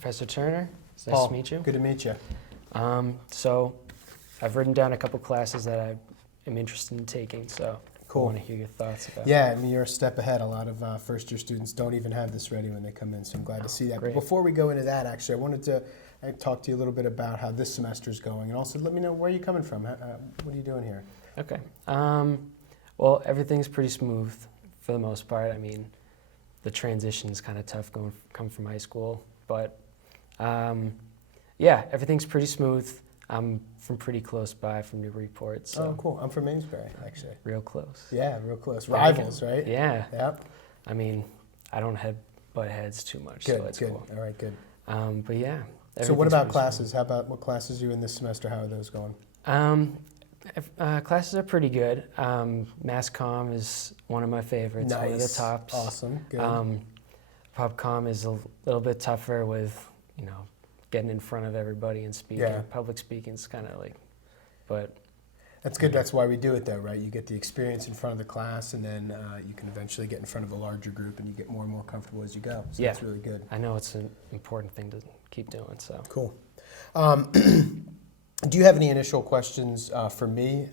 Professor Turner. It's nice Paul, to meet you. good to meet you. So I've written down a couple classes that I am interested in taking, so Cool. I want to hear your thoughts about it. Yeah, I mean, you're a step ahead. A lot of first-year students don't even have this ready when they come in, so I'm glad to see that. Great. But before we go into that, actually, I wanted to talk to you a little bit about how this semester is going, and also let me know where you're coming from. What are you doing here? Okay. Well, everything's pretty smooth for the most part. I mean, the transition is kind of tough coming from high school, but yeah, everything's pretty smooth. I'm from pretty close by, from Newburyport, so. Oh, cool. I'm from Amesbury, actually. Real close. Yeah, real close. Rivals, right? Yeah. Yep. I mean, I don't butt heads too much, Good, so it's good. cool. All right, good. But yeah. So what everything's about pretty classes? How about what classes are you in this semester? How are those going? Classes are pretty good. Mass Comm is one of my favorites, Nice. one of the tops. Awesome, good. Pub Comm is a little bit tougher with, getting in front of everybody and speaking. Yeah. Public speaking is kind of like, but. That's good. That's why we do it, though, right? You get the experience in front of the class, and then you can eventually get in front of a larger group, and you get more and more comfortable as you go. So Yeah. that's really good. I know it's an important thing to keep doing, so. Cool. Do you have any initial questions for me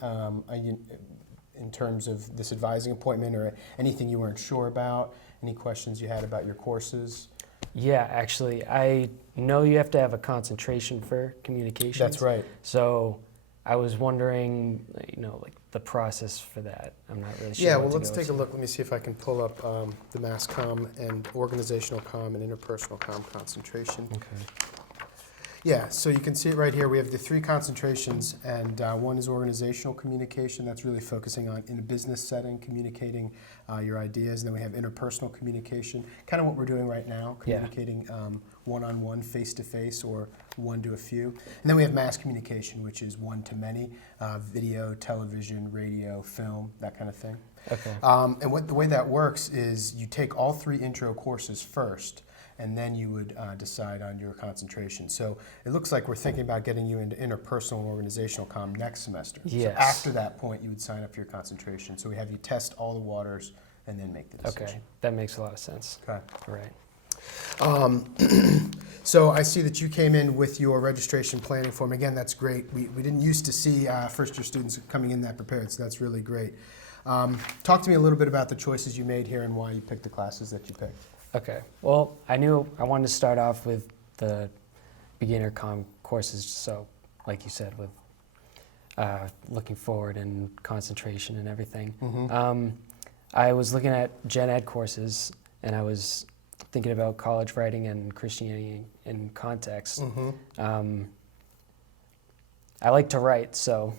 in terms of this advising appointment, or anything you weren't sure about? Any questions you had about your courses? Yeah, actually, I know you have to have a concentration for communications. That's right. So I was wondering, like the process for that. I'm not really sure. Yeah, what well, to let's go take a to. look. Let me see if I can pull up the mass comm and organizational comm and interpersonal comm concentration. Okay. Yeah, so you can see it right here. We have the three concentrations, and one is organizational communication. That's really focusing on, in a business setting, communicating your ideas. And then we have interpersonal communication, kind of what we're doing right now, communicating one-on-one, face-to-face, or one to a few. And then we have mass communication, which is one to many, video, television, radio, film, that kind of thing. Okay. And the way that works is you take all three intro courses first, and then you would decide on your concentration. So it looks like we're thinking about getting you into interpersonal and organizational comm next semester. Yes. So after that point, you would sign up for your concentration. So we have you test all the waters and then make the decision. Okay, that makes a lot of sense. Okay. Right. So I see that you came in with your registration planning form. Again, that's great. We didn't used to see first-year students coming in that prepared, so that's really great. Talk to me a little bit about the choices you made here and why you picked the classes that you picked. Okay. Well, I knew I wanted to start off with the beginner comm courses, so like you said, with looking forward and concentration and everything. Mm-hmm. I was looking at gen ed courses, and I was thinking about college writing and Christianity in context. Mm-hmm. I like to write, so.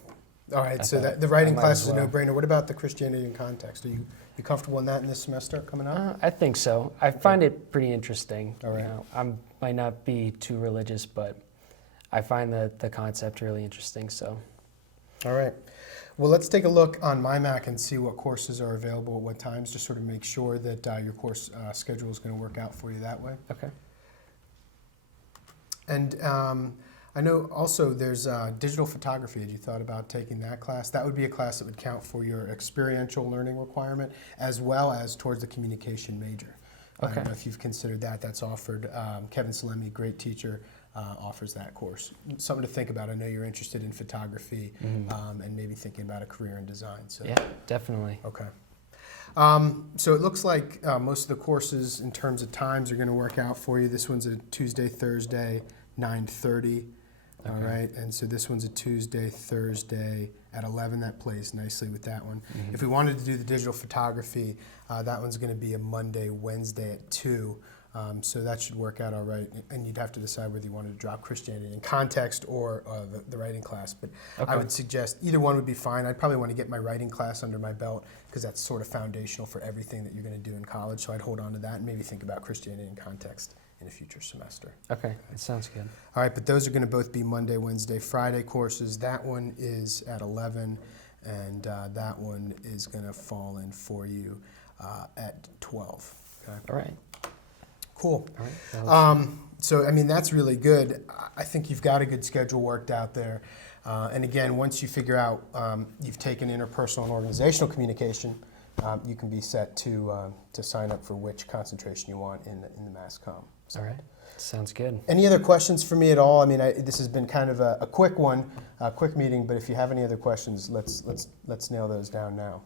All right, I so thought the writing I might class as is a well. no-brainer. What about the Christianity in context? Are you comfortable in that in this semester coming up? I think so. I find it pretty interesting. All right. I might not be too religious, but I find the concept really interesting. So. All right. Well, let's take a look on MyMac and see what courses are available at what times, just sort of make sure that your course schedule is going to work out for you that way. Okay. And I know also there's digital photography. Had you thought about taking that class? That would be a class that would count for your experiential learning requirement as well as towards the communication major. I Okay. don't know if you've considered that. That's offered. Kevin Salemi, great teacher, offers that course. Something to think about. I know you're interested in photography and maybe thinking about a career in design. So. Yeah, definitely. Okay. So it looks like most of the courses in terms of times are going to work out for you. This one's a Tuesday, Thursday, 9:30. All right, and so this one's a Tuesday, Thursday at 11. That plays nicely with that one. If we wanted to do the digital photography, that one's going to be a Monday, Wednesday at 2. So that should work out all right. And you'd have to decide whether you wanted to drop Christianity in context or the writing class. But I would suggest either one would be fine. I'd probably want to get my writing class under my belt because that's sort of foundational for everything that you're going to do in college. So I'd hold on to that and maybe think about Christianity in context in a future semester. Okay, that sounds good. All right, but those are going to both be Monday, Wednesday, Friday courses. That one is at 11, and that one is going to fall in for you at 12. Okay? All right. Cool. All right. So, I mean, that's really good. I think you've got a good schedule worked out there. And again, once you figure out you've taken interpersonal and organizational communication, you can be set to sign up for which concentration you want in the mass comm. So, All right. Sounds good. Any other questions for me at all? I mean, this has been kind of a quick one, a quick meeting, but if you have any other questions, let's nail those down now.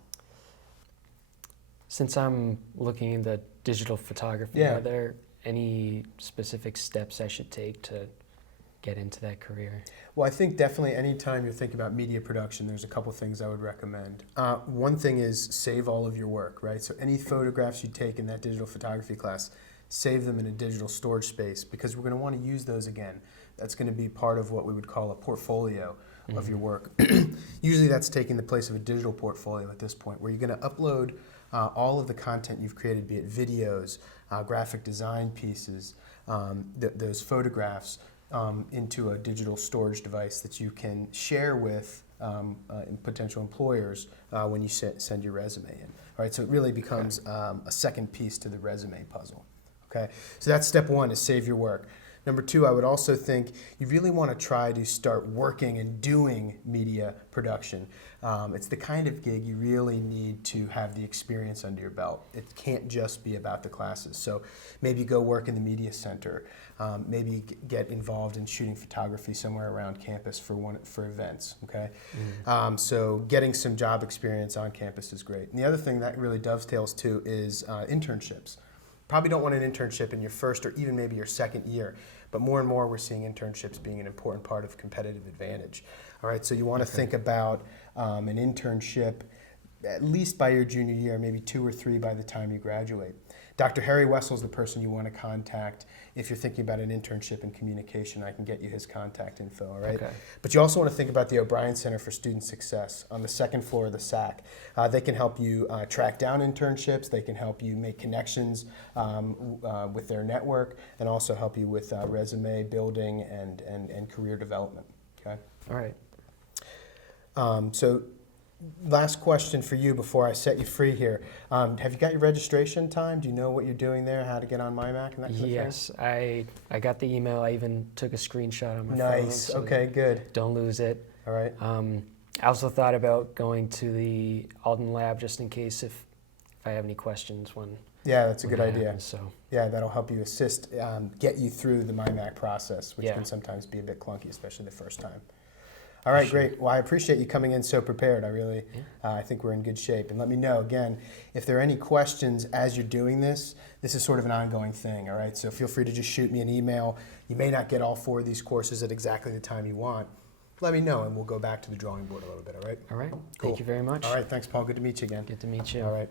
Since I'm looking into digital photography, Yeah. are there any specific steps I should take to get into that career? Well, I think definitely anytime you're thinking about media production, there's a couple things I would recommend. One thing is save all of your work, right? So any photographs you take in that digital photography class, save them in a digital storage space because we're going to want to use those again. That's going to be part of what we would call a portfolio of your work. Usually that's taking the place of a digital portfolio at this point, where you're going to upload all of the content you've created, be it videos, graphic design pieces, those photographs, into a digital storage device that you can share with potential employers when you send your resume in. All right, so it really becomes a second piece to the resume puzzle. Okay, so that's step one, is save your work. Number two, I would also think you really want to try to start working and doing media production. It's the kind of gig you really need to have the experience under your belt. It can't just be about the classes. So maybe go work in the media center. Maybe get involved in shooting photography somewhere around campus for events. Okay, so getting some job experience on campus is great. And the other thing that really dovetails to is internships. Probably don't want an internship in your first or even maybe your second year, but more and more we're seeing internships being an important part of competitive advantage. All right, so you want to think about an internship at least by your junior year, maybe 2 or 3 by the time you graduate. Dr. Harry Wessel is the person you want to contact if you're thinking about an internship in communication. I can get you his contact info, all right? Okay. But you also want to think about the O'Brien Center for Student Success on the second floor of the SAC. They can help you track down internships. They can help you make connections with their network and also help you with resume building and career development, okay? All right. So last question for you before I set you free here. Have you got your registration time? Do you know what you're doing there, how to get on MyMac and that kind of thing? Yes, I got the email. I even took a screenshot on my phone. Nice, So okay, good. don't lose it. All right. I also thought about going to the Alden Lab just in case if I have any questions when. Yeah, that's a when good that idea. happens, so Yeah, that'll help you assist, get you through the MyMac process, which Yeah. can sometimes be a bit clunky, especially the first time. All right, Sure. great. Well, I appreciate you coming in so prepared. I think we're in good shape. And let me know, again, if there are any questions as you're doing this. This is sort of an ongoing thing, all right? So feel free to just shoot me an email. You may not get all 4 of these courses at exactly the time you want. Let me know, and we'll go back to the drawing board a little bit, all right? all right. Cool. Thank you very much. All right, thanks, Paul. Good to meet you again. Good to meet you. All right.